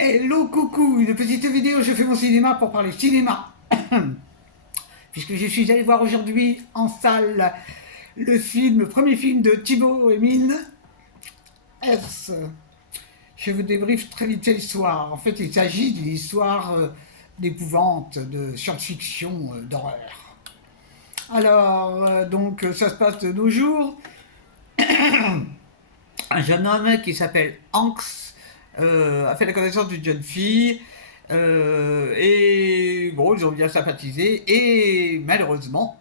Hello coucou, une petite vidéo, je fais mon cinéma pour parler cinéma. Puisque je suis allé voir aujourd'hui en salle le premier film de Thibaut et Mine, S. Je vous débriefe très vite l'histoire. En fait, il s'agit d'une histoire d'épouvante, de science-fiction, d'horreur. Alors, ça se passe de nos jours. Un jeune homme qui s'appelle Hanks a fait la connaissance d'une jeune fille et bon, ils ont bien sympathisé et malheureusement,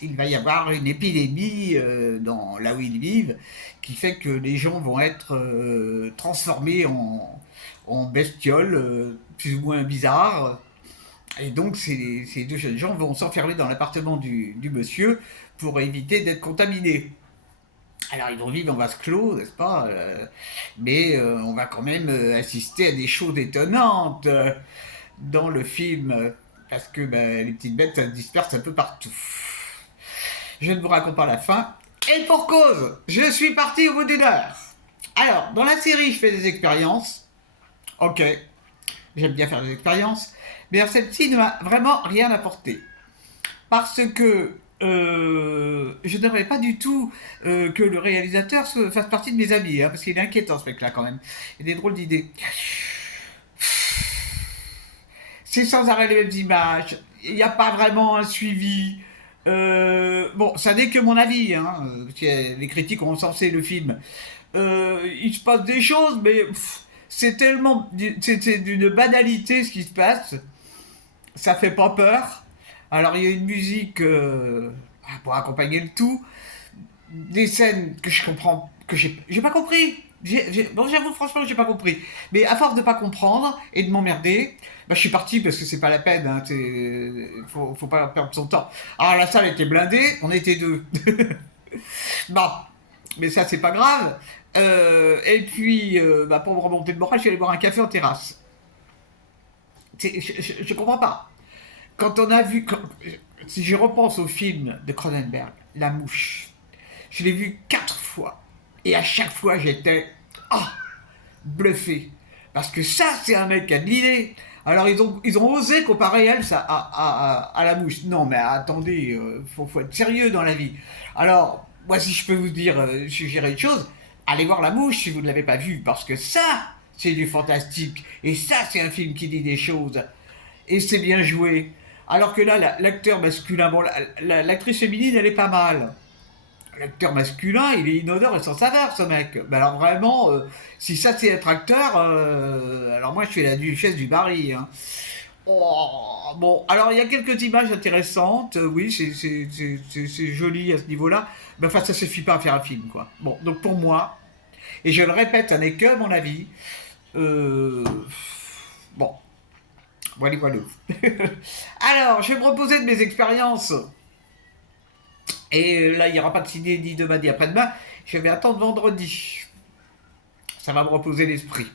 il va y avoir une épidémie dans là où ils vivent qui fait que les gens vont être transformés en bestioles plus ou moins bizarres. Et donc ces deux jeunes gens vont s'enfermer dans l'appartement du monsieur pour éviter d'être contaminés. Alors ils vont vivre en vase clos, n'est-ce pas mais on va quand même assister à des choses étonnantes dans le film, parce que les petites bêtes, ça se disperse un peu partout. Je ne vous raconte pas la fin. Et pour cause, je suis parti au bout d'une heure. Alors, dans la série, je fais des expériences. Ok, j'aime bien faire des expériences. Mais celle-ci ne m'a vraiment rien apporté. Parce que je n'aimerais pas du tout que le réalisateur fasse partie de mes amis, hein, parce qu'il est inquiétant ce mec-là quand même. Il a des drôles d'idées. C'est sans arrêt les mêmes images. Il n'y a pas vraiment un suivi. Bon, ça n'est que mon avis, hein, parce que les critiques ont censé le film. Il se passe des choses, mais c'est tellement, c'est d'une banalité ce qui se passe. Ça fait pas peur. Alors il y a une musique pour accompagner le tout, des scènes que je comprends, que j'ai pas compris. Bon, j'avoue franchement que j'ai pas compris. Mais à force de pas comprendre et de m'emmerder, je suis parti parce que c'est pas la peine. Hein, faut pas perdre son temps. Alors la salle était blindée, on était deux. Bon, mais ça c'est pas grave. Et puis, pour me remonter le moral, je suis allé boire un café en terrasse. Je comprends pas. Quand on a vu, si je repense au film de Cronenberg, La Mouche, je l'ai vu 4 fois. Et à chaque fois, j'étais bluffé. Parce que ça, c'est un mec qui a de l'idée. Alors, ils ont osé comparer elle ça, à La Mouche. Non, mais attendez, faut être sérieux dans la vie. Alors, moi, si je peux vous dire, suggérer une chose, allez voir La Mouche si vous ne l'avez pas vu. Parce que ça, c'est du fantastique. Et ça, c'est un film qui dit des choses. Et c'est bien joué. Alors que là, l'acteur masculin, bon, l'actrice féminine, elle est pas mal. L'acteur masculin, il est inodore et sans saveur, ce mec. Mais alors vraiment, si ça c'est être acteur, alors moi je suis la duchesse du Barry. Hein. Oh, bon, alors il y a quelques images intéressantes, oui, c'est joli à ce niveau-là, mais enfin ça suffit pas à faire un film, quoi. Bon, donc pour moi, et je le répète, ça n'est que mon avis, euh, bon, voilà, voilà. Alors, je vais me reposer de mes expériences. Et là, il n'y aura pas de ciné ni demain ni après-demain. Je vais attendre vendredi. Ça va me reposer l'esprit.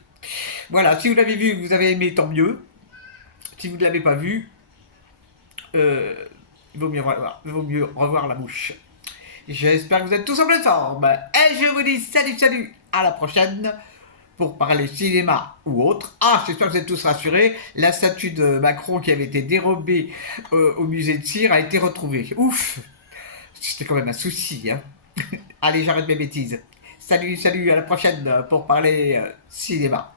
Voilà, si vous l'avez vu, vous avez aimé, tant mieux. Si vous ne l'avez pas vu, euh, il vaut mieux revoir La Mouche. J'espère que vous êtes tous en pleine forme. Et je vous dis salut, salut, à la prochaine pour parler cinéma ou autre. Ah, j'espère que vous êtes tous rassurés. La statue de Macron qui avait été dérobée au musée de Cire a été retrouvée. Ouf, c'était quand même un souci. Hein. Allez, j'arrête mes bêtises. Salut, salut, à la prochaine pour parler cinéma.